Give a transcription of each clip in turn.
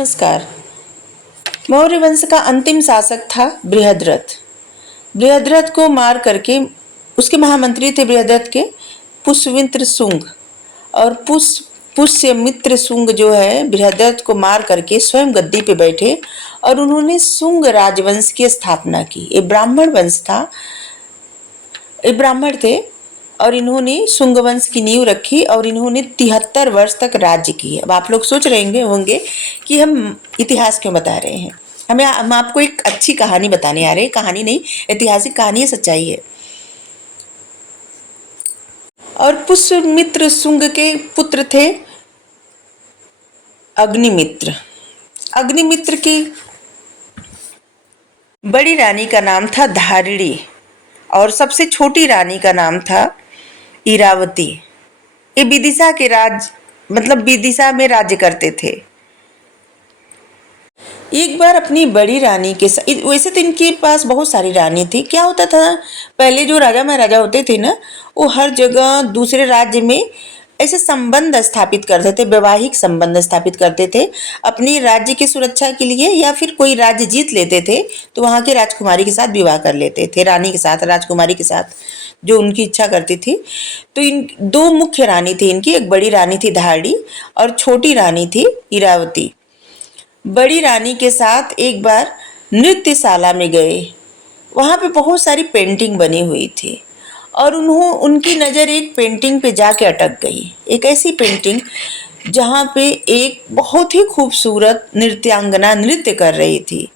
नमस्कार। मौर्य वंश का अंतिम शासक था बृहद्रथ। बृहद्रथ को मार करके उसके महामंत्री थे बृहद्रथ के पुष्यमित्र शुंग। और पुष्यमित्र शुंग जो है बृहद्रथ को मार करके स्वयं गद्दी पे बैठे और उन्होंने शुंग राजवंश की स्थापना की। ये ब्राह्मण वंश था, ये ब्राह्मण थे और इन्होंने शुंग वंश की नींव रखी और इन्होंने 73 वर्ष तक राज्य किए। अब आप लोग सोच रहे होंगे कि हम इतिहास क्यों बता रहे हैं। हम आपको एक अच्छी कहानी बताने आ रहे हैं। कहानी नहीं, ऐतिहासिक कहानी है, सच्चाई है। और पुष्यमित्र शुंग के पुत्र थे अग्निमित्र। अग्निमित्र की बड़ी रानी का नाम था धारिणी और सबसे छोटी रानी का नाम था इरावती। ये विदिशा के विदिशा में राज्य करते थे। एक बार अपनी बड़ी रानी के साथ, वैसे तो इनके पास बहुत सारी रानी थी। क्या होता था, पहले जो राजा महाराजा होते थे ना, वो हर जगह दूसरे राज्य में ऐसे संबंध स्थापित करते थे, वैवाहिक संबंध स्थापित करते थे अपनी राज्य की सुरक्षा के लिए, या फिर कोई राज्य जीत लेते थे तो वहाँ के राजकुमारी के साथ विवाह कर लेते थे, रानी के साथ, राजकुमारी के साथ जो उनकी इच्छा करती थी। तो इन दो मुख्य रानी थी इनकी, एक बड़ी रानी थी धारणी और छोटी रानी थी इरावती। बड़ी रानी के साथ एक बार नृत्यशाला में गए। वहाँ पे बहुत सारी पेंटिंग बनी हुई थी और उनकी नज़र एक पेंटिंग पे जाके अटक गई। एक ऐसी पेंटिंग जहाँ पे एक बहुत ही खूबसूरत नृत्यांगना नृत्य कर रही थी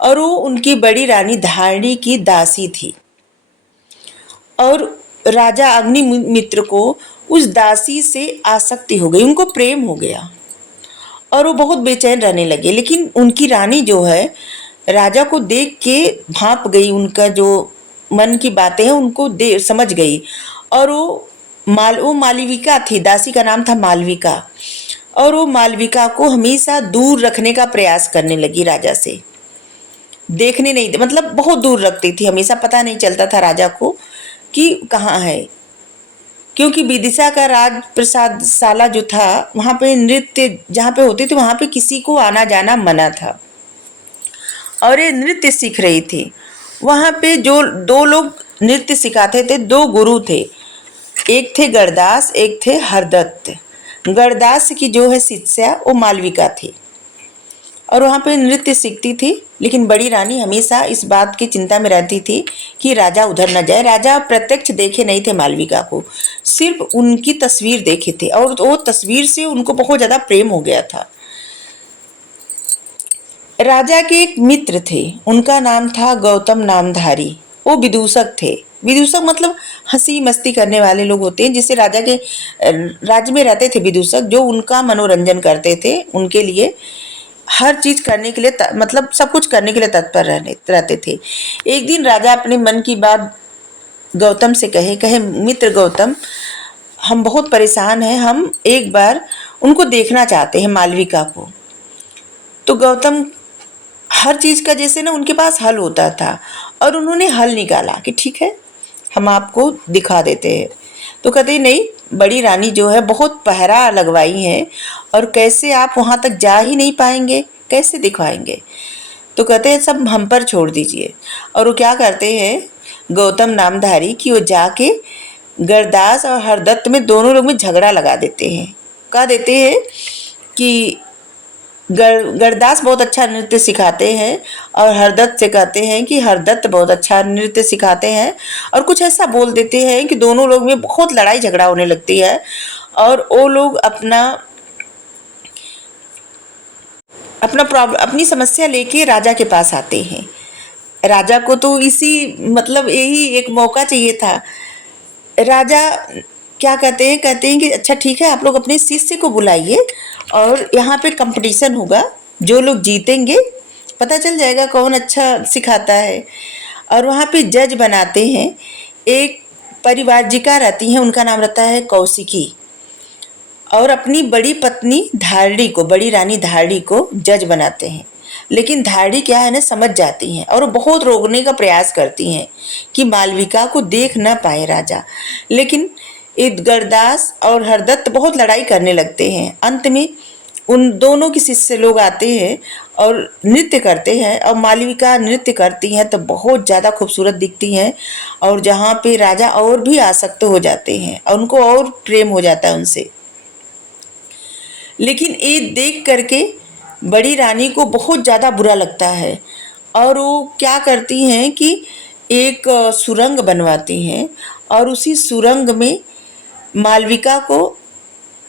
और वो उनकी बड़ी रानी धारणी की दासी थी। और राजा अग्निमित्र को उस दासी से आसक्ति हो गई, उनको प्रेम हो गया और वो बहुत बेचैन रहने लगे। लेकिन उनकी रानी जो है राजा को देख के भांप गई, उनका जो मन की बातें हैं उनको समझ गई। और वो मालविका थी, दासी का नाम था मालविका। और वो मालविका को हमेशा दूर रखने का प्रयास करने लगी राजा से, देखने नहीं, बहुत दूर रखती थी, हमेशा पता नहीं चलता था राजा को कि कहाँ है, क्योंकि विदिशा का राज प्रसाद शाला जो था वहाँ पे नृत्य जहाँ पे होते थे वहाँ पे किसी को आना जाना मना था। और ये नृत्य सीख रही थी। वहाँ पे जो दो लोग नृत्य सिखाते थे, दो गुरु थे, एक थे गणदास, एक थे हरदत्त। गणदास की जो है शिष्या वो मालविका थी और वहाँ पे नृत्य सीखती थी। लेकिन बड़ी रानी हमेशा इस बात की चिंता में रहती थी कि राजा उधर न जाए। राजा प्रत्यक्ष देखे नहीं थे मालविका को, सिर्फ उनकी तस्वीर देखे थे और वो तस्वीर से उनको बहुत ज़्यादा प्रेम हो गया था। राजा के एक मित्र थे, उनका नाम था गौतम नामधारी। वो विदूषक थे। विदूषक हंसी मस्ती करने वाले लोग होते हैं, जिससे राजा के राज्य में रहते थे विदूषक, जो उनका मनोरंजन करते थे, उनके लिए हर चीज करने के लिए सब कुछ करने के लिए तत्पर रहते थे। एक दिन राजा अपने मन की बात गौतम से कहे मित्र गौतम, हम बहुत परेशान हैं, हम एक बार उनको देखना चाहते हैं, मालविका को। तो गौतम हर चीज का जैसे ना उनके पास हल होता था और उन्होंने हल निकाला कि ठीक है हम आपको दिखा देते हैं। तो कहते नहीं, बड़ी रानी जो है बहुत पहरा लगवाई है और कैसे आप वहाँ तक जा ही नहीं पाएंगे, कैसे दिखाएंगे। तो कहते हैं सब हम पर छोड़ दीजिए। और वो क्या करते हैं गौतम नामधारी कि वो जाके गणदास और हरदत्त में दोनों लोग में झगड़ा लगा देते हैं। कह देते हैं कि गणदास बहुत अच्छा नृत्य सिखाते हैं और हरदत्त से कहते हैं कि हरदत्त बहुत अच्छा नृत्य सिखाते हैं, और कुछ ऐसा बोल देते हैं कि दोनों लोग में बहुत लड़ाई झगड़ा होने लगती है। और वो लोग अपनी समस्या लेके राजा के पास आते हैं। राजा को तो यही एक मौका चाहिए था। राजा क्या कहते हैं कि अच्छा ठीक है, आप लोग अपने शिष्य को बुलाइए और यहाँ पे कंपटीशन होगा, जो लोग जीतेंगे पता चल जाएगा कौन अच्छा सिखाता है। और वहाँ पे जज बनाते हैं, एक परिवारजिका रहती हैं, उनका नाम रहता है कौशिकी, और अपनी बड़ी पत्नी धारणी को, बड़ी रानी धारणी को जज बनाते हैं। लेकिन धारणी क्या है ना, समझ जाती हैं और वो बहुत रोकने का प्रयास करती हैं कि मालविका को देख ना पाए राजा। लेकिन गणदास और हरदत्त बहुत लड़ाई करने लगते हैं। अंत में उन दोनों के शिष्य लोग आते हैं और नृत्य करते हैं, और मालविका नृत्य करती हैं तो बहुत ज़्यादा खूबसूरत दिखती हैं, और जहाँ पे राजा और भी आसक्त हो जाते हैं और उनको और प्रेम हो जाता है उनसे। लेकिन ये देख करके बड़ी रानी को बहुत ज़्यादा बुरा लगता है, और वो क्या करती हैं कि एक सुरंग बनवाती हैं, और उसी सुरंग में मालविका को,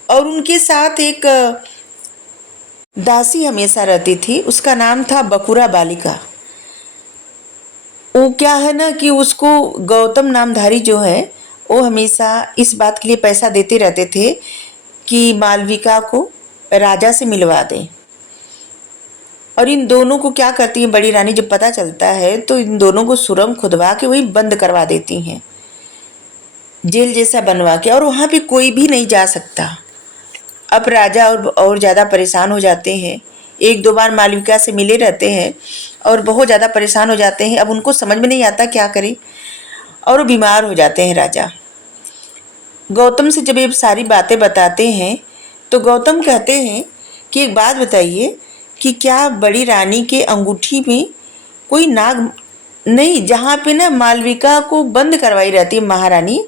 और उनके साथ एक दासी हमेशा रहती थी, उसका नाम था बकुरा बालिका। वो क्या है ना कि उसको गौतम नामधारी जो है वो हमेशा इस बात के लिए पैसा देते रहते थे कि मालविका को राजा से मिलवा दें। और इन दोनों को क्या करती है बड़ी रानी, जब पता चलता है तो इन दोनों को सुरंग खुदवा के वही बंद करवा देती हैं, जेल जैसा बनवा के, और वहाँ पे कोई भी नहीं जा सकता। अब राजा और ज़्यादा परेशान हो जाते हैं, एक दो बार मालविका से मिले रहते हैं और बहुत ज़्यादा परेशान हो जाते हैं। अब उनको समझ में नहीं आता क्या करें, और वो बीमार हो जाते हैं। राजा गौतम से जब ये सारी बातें बताते हैं तो गौतम कहते हैं कि एक बात बताइए कि क्या बड़ी रानी के अंगूठी में कोई नाग नहीं, जहाँ पे ना मालविका को बंद करवाई रहती है महारानी,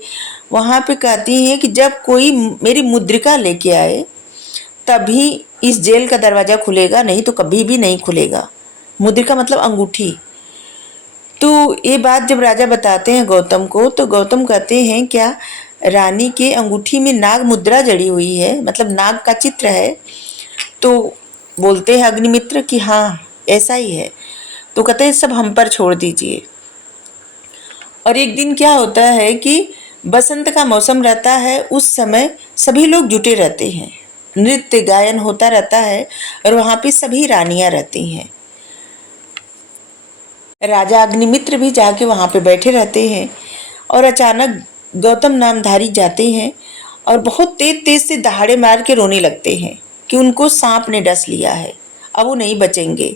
वहाँ पे कहती हैं कि जब कोई मेरी मुद्रिका लेके आए तभी इस जेल का दरवाज़ा खुलेगा, नहीं तो कभी भी नहीं खुलेगा। मुद्रिका मतलब अंगूठी। तो ये बात जब राजा बताते हैं गौतम को, तो गौतम कहते हैं क्या रानी के अंगूठी में नाग मुद्रा जड़ी हुई है, मतलब नाग का चित्र है? तो बोलते हैं अग्निमित्र कि हाँ ऐसा ही है। तो कहते हैं सब हम पर छोड़ दीजिए। और एक दिन क्या होता है कि बसंत का मौसम रहता है, उस समय सभी लोग जुटे रहते हैं, नृत्य गायन होता रहता है, और वहाँ पे सभी रानियां रहती हैं। राजा अग्निमित्र भी जाके वहाँ पे बैठे रहते हैं, और अचानक गौतम नामधारी जाते हैं और बहुत तेज तेज से दहाड़े मार के रोने लगते हैं कि उनको सांप ने डस लिया है, अब वो नहीं बचेंगे।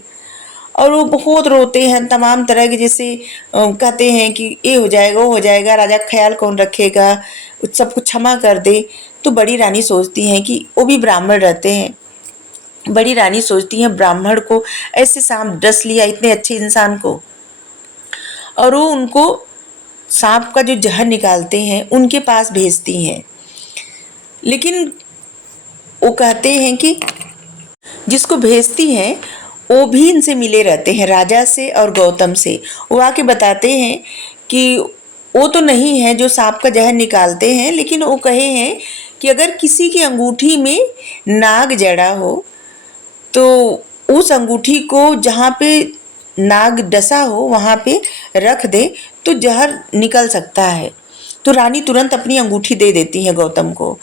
और वो बहुत रोते हैं, तमाम तरह के, जैसे कहते हैं कि ये हो जाएगा वो हो जाएगा, राजा का ख्याल कौन रखेगा, सबको क्षमा कर दे। तो बड़ी रानी सोचती हैं कि वो भी ब्राह्मण रहते हैं, बड़ी रानी सोचती हैं ब्राह्मण को ऐसे सांप डस लिया, इतने अच्छे इंसान को, और वो उनको सांप का जो जहर निकालते हैं उनके पास भेजती हैं। लेकिन वो कहते हैं कि जिसको भेजती हैं वो भी इनसे मिले रहते हैं, राजा से और गौतम से। वो आके बताते हैं कि वो तो नहीं है जो सांप का जहर निकालते हैं, लेकिन वो कहे हैं कि अगर किसी की अंगूठी में नाग जड़ा हो तो उस अंगूठी को जहाँ पे नाग डसा हो वहाँ पे रख दे तो जहर निकल सकता है। तो रानी तुरंत अपनी अंगूठी दे देती है गौतम को,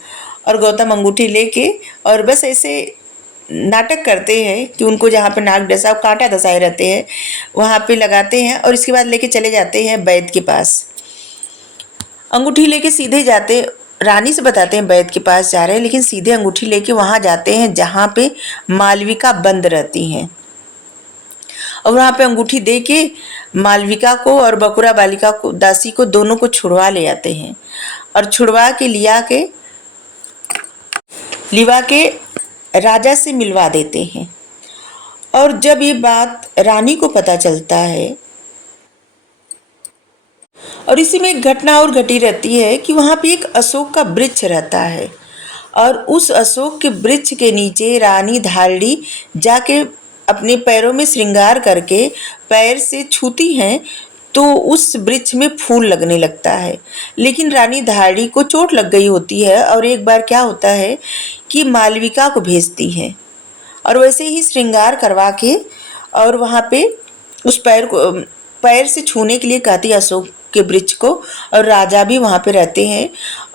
और गौतम अंगूठी लेके और बस ऐसे नाटक करते हैं कि उनको जहाँ पे नाग डसा कांटा धसाए रहते हैं वहाँ पे लगाते हैं, और इसके बाद लेके चले जाते हैं वैद्य के पास। अंगूठी लेके सीधे जाते, रानी से बताते हैं वैद्य के पास जा रहे हैं, लेकिन सीधे अंगूठी लेके वहाँ जाते हैं जहाँ पे मालविका बंद रहती हैं, और वहाँ पे अंगूठी दे के मालविका को और बकुरा बालिका को, दासी को, दोनों को छुड़वा ले आते हैं, और छुड़वा के लिवा के राजा से मिलवा देते हैं। और जब ये बात रानी को पता चलता है, और इसी में एक घटना और घटी रहती है कि वहाँ पे एक अशोक का वृक्ष रहता है, और उस अशोक के वृक्ष के नीचे रानी धारड़ी जाके अपने पैरों में श्रृंगार करके पैर से छूती हैं तो उस वृक्ष में फूल लगने लगता है। लेकिन रानी धारड़ी को चोट लग गई होती है, और एक बार क्या होता है कि मालविका को भेजती हैं, और वैसे ही श्रृंगार करवा के और वहाँ पे उस पैर से छूने के लिए कहती है अशोक के वृक्ष को, और राजा भी वहाँ पे रहते हैं,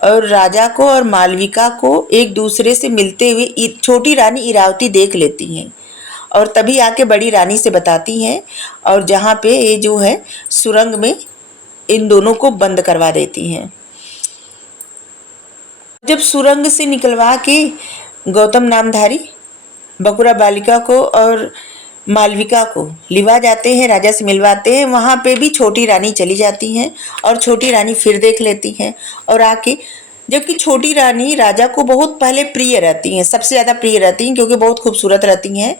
और राजा को और मालविका को एक दूसरे से मिलते हुए छोटी रानी इरावती देख लेती हैं, और तभी आके बड़ी रानी से बताती हैं, और जहाँ पे ये जो है सुरंग में इन दोनों को बंद करवा देती हैं। जब सुरंग से निकलवा के गौतम नामधारी बकुरा बालिका को और मालविका को लिवा जाते हैं, राजा से मिलवाते हैं, वहाँ पे भी छोटी रानी चली जाती हैं, और छोटी रानी फिर देख लेती हैं, और आके जबकि छोटी रानी राजा को बहुत पहले प्रिय रहती हैं, सबसे ज़्यादा प्रिय रहती हैं क्योंकि बहुत खूबसूरत रहती हैं।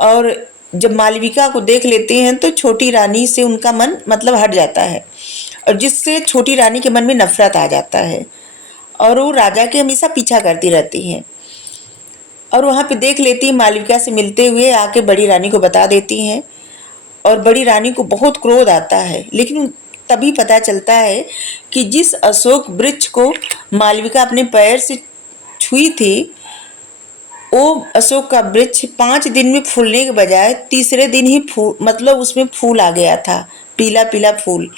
और जब मालविका को देख लेते हैं तो छोटी रानी से उनका मन मतलब हट जाता है, और जिससे छोटी रानी के मन में नफरत आ जाता है और वो राजा के हमेशा पीछा करती रहती हैं। और वहाँ पे देख लेती हैं मालविका से मिलते हुए, आके बड़ी रानी को बता देती हैं और बड़ी रानी को बहुत क्रोध आता है। लेकिन तभी पता चलता है कि जिस अशोक वृक्ष को मालविका अपने पैर से छुई थी, वो अशोक का वृक्ष 5 दिन में फूलने के बजाय तीसरे दिन ही मतलब उसमें फूल आ गया था, पीला पीला फूल।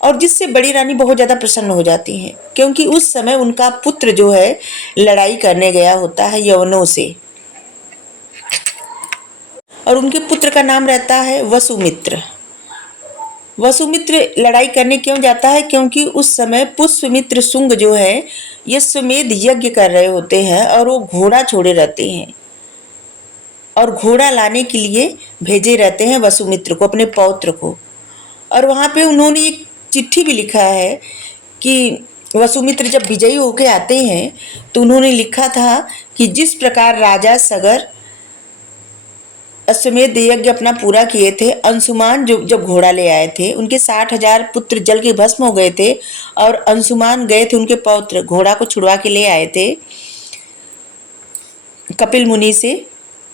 और जिससे बड़ी रानी बहुत ज़्यादा प्रसन्न हो जाती हैं क्योंकि उस समय उनका पुत्र जो है लड़ाई करने गया होता है यवनों से, और उनके पुत्र का नाम रहता है वसुमित्र। वसुमित्र लड़ाई करने क्यों जाता है? क्योंकि उस समय पुष्यमित्र शुंग जो है ये सुमेध यज्ञ कर रहे होते हैं और वो घोड़ा छोड़े रहते हैं और घोड़ा लाने के लिए भेजे रहते हैं वसुमित्र को, अपने पौत्र को। और वहाँ पे उन्होंने एक चिट्ठी भी लिखा है कि वसुमित्र जब विजयी होके आते हैं तो उन्होंने लिखा था कि जिस प्रकार राजा सगर अश्वमेध यज्ञ अपना पूरा किए थे, अंशुमान जो जब घोड़ा ले आए थे उनके 60,000 पुत्र जल के भस्म हो गए थे, और अंशुमान गए थे उनके पौत्र घोड़ा को छुड़वा के ले आए थे कपिल मुनि से,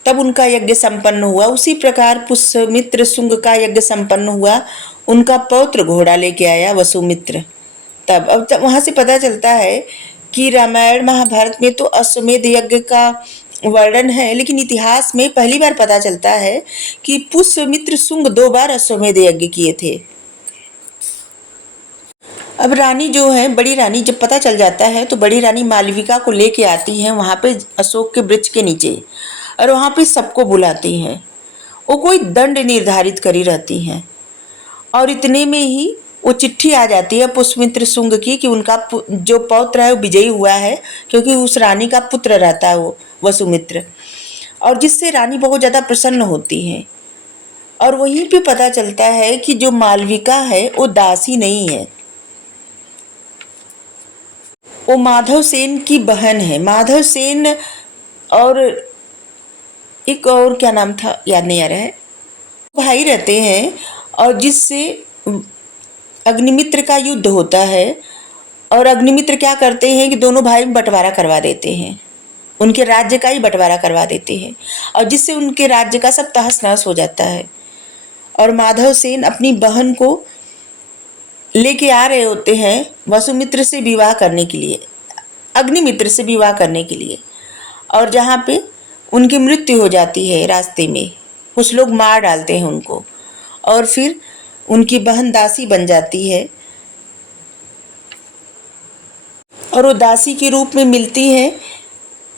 तब उनका यज्ञ संपन्न हुआ। उसी प्रकार पुष्यमित्र शुंग का यज्ञ संपन्न हुआ, उनका पौत्र घोड़ा लेके आया वसुमित्र। तब वहां से पता चलता है कि रामायण महाभारत में तो अश्वमेध यज्ञ का वर्णन है, लेकिन इतिहास में पहली बार पता चलता है कि पुष्यमित्र शुंग 2 बार अश्वमेध यज्ञ किए थे। अब रानी जो है, बड़ी रानी, जब पता चल जाता है तो बड़ी रानी मालविका को लेके आती है वहां पे अशोक के वृक्ष के नीचे, और वहां पे सबको बुलाती हैं। वो कोई दंड निर्धारित करी रहती हैं, और इतने में ही वो चिट्ठी आ जाती है पुष्यमित्र शुंग की कि उनका जो पौत्र है वो विजयी हुआ है, क्योंकि उस रानी का पुत्र रहता है वो वसुमित्र, और जिससे रानी बहुत ज़्यादा प्रसन्न होती हैं। और वहीं पे पता चलता है कि जो मालविका है वो दासी नहीं है, वो माधव सेन की बहन है। माधव सेन और एक और क्या नाम था याद नहीं आ रहा है, भाई रहते हैं, और जिससे अग्निमित्र का युद्ध होता है, और अग्निमित्र क्या करते हैं कि दोनों भाई में बंटवारा करवा देते हैं, उनके राज्य का ही बंटवारा करवा देते हैं, और जिससे उनके राज्य का सब तहस नहस हो जाता है। और माधव सेन अपनी बहन को लेके आ रहे होते हैं वसुमित्र से विवाह करने के लिए, अग्निमित्र से विवाह करने के लिए, और जहाँ पे उनकी मृत्यु हो जाती है रास्ते में, कुछ लोग मार डालते हैं उनको, और फिर उनकी बहन दासी बन जाती है, और वो दासी के रूप में मिलती है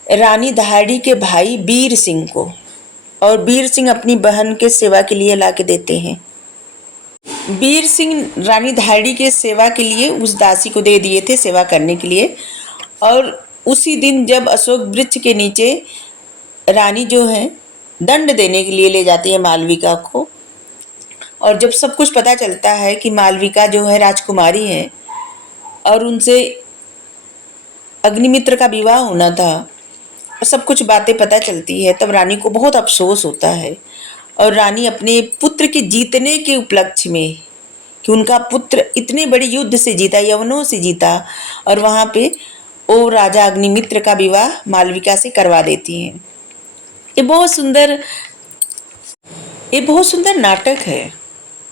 रानी धाड़ी के भाई वीर सिंह को, और वीर सिंह अपनी बहन के सेवा के लिए ला के देते हैं। वीर सिंह रानी धाड़ी के सेवा के लिए उस दासी को दे दिए थे सेवा करने के लिए। और उसी दिन जब अशोक वृक्ष के नीचे रानी जो है दंड देने के लिए ले जाती है मालविका को, और जब सब कुछ पता चलता है कि मालविका जो है राजकुमारी है और उनसे अग्निमित्र का विवाह होना था, सब कुछ बातें पता चलती है, तब रानी को बहुत अफसोस होता है। और रानी अपने पुत्र के जीतने के उपलक्ष्य में, कि उनका पुत्र इतने बड़े युद्ध से जीता, यवनों से जीता, और वहाँ पे वो राजा अग्निमित्र का विवाह मालविका से करवा देती हैं। ये बहुत सुंदर नाटक है,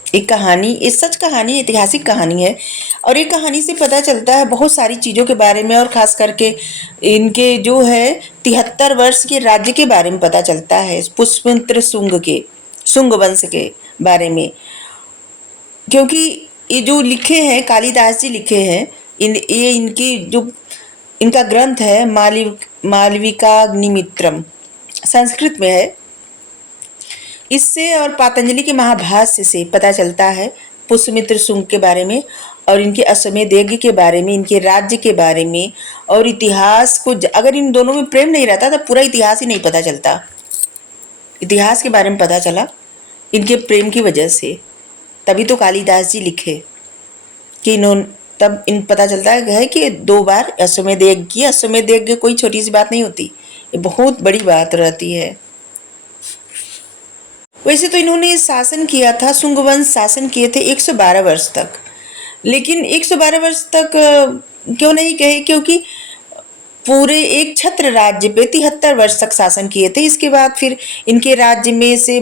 एक कहानी, ये सच कहानी, ऐतिहासिक कहानी है। और ये कहानी से पता चलता है बहुत सारी चीज़ों के बारे में, और ख़ास करके इनके जो है 73 वर्ष के राज्य के बारे में पता चलता है, पुष्यमित्र शुंग के, शुंग वंश के बारे में। क्योंकि ये जो लिखे हैं कालिदास जी लिखे हैं, ये इनकी जो इनका ग्रंथ है मालविकाग्निमित्रम, संस्कृत में है। इससे और पातंजलि के महाभाष्य से पता चलता है पुष्यमित्र शुंग के बारे में, और इनके अश्वमेध यज्ञ के बारे में, इनके राज्य के बारे में, और इतिहास को। अगर इन दोनों में प्रेम नहीं रहता तो पूरा इतिहास ही नहीं पता चलता। इतिहास के बारे में पता चला इनके प्रेम की वजह से, तभी तो कालिदास जी लिखे कि इन्होंने, तब इन पता चलता है कि 2 बार अश्वमेध यज्ञ किया। अश्वमेध यज्ञ कोई छोटी सी बात नहीं होती, ये बहुत बड़ी बात रहती है। वैसे तो इन्होंने शासन किया था, शुंग वंश शासन किए थे 112 वर्ष तक, लेकिन 112 वर्ष तक क्यों नहीं कहे, क्योंकि पूरे एक छत्र राज्य पे 73 वर्ष तक शासन किए थे। इसके बाद फिर इनके राज्य में से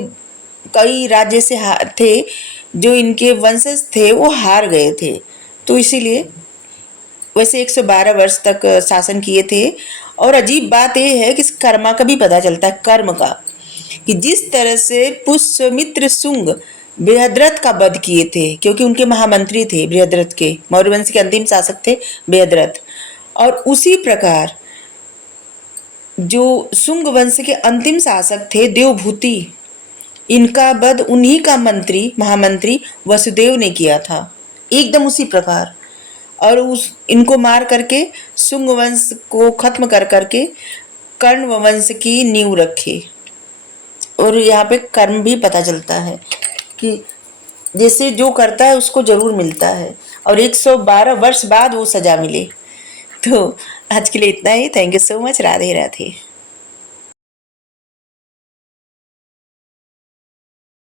कई राज्य से थे जो इनके वंशज थे वो हार गए थे, तो इसीलिए वैसे 112 वर्ष तक शासन किए थे। और अजीब बात यह है कि इस कर्मा का भी पता चलता है, कर्म का, कि जिस तरह से पुष्यमित्र शुंग बृहद्रथ का वध किए थे, क्योंकि उनके महामंत्री थे बृहद्रथ के, मौर्य वंश के अंतिम शासक थे बृहद्रथ, और उसी प्रकार जो शुंग वंश के अंतिम शासक थे देवभूति, इनका वध उन्हीं का मंत्री महामंत्री वसुदेव ने किया था, एकदम उसी प्रकार। और उस इनको मार करके शुंग वंश को खत्म कर करके कर्ण वंश की नींव रखी। और यहाँ पे कर्म भी पता चलता है कि जैसे जो करता है उसको जरूर मिलता है, और 112 वर्ष बाद वो सजा मिले। तो आज के लिए इतना ही। Thank you so much. Radhe Radhe.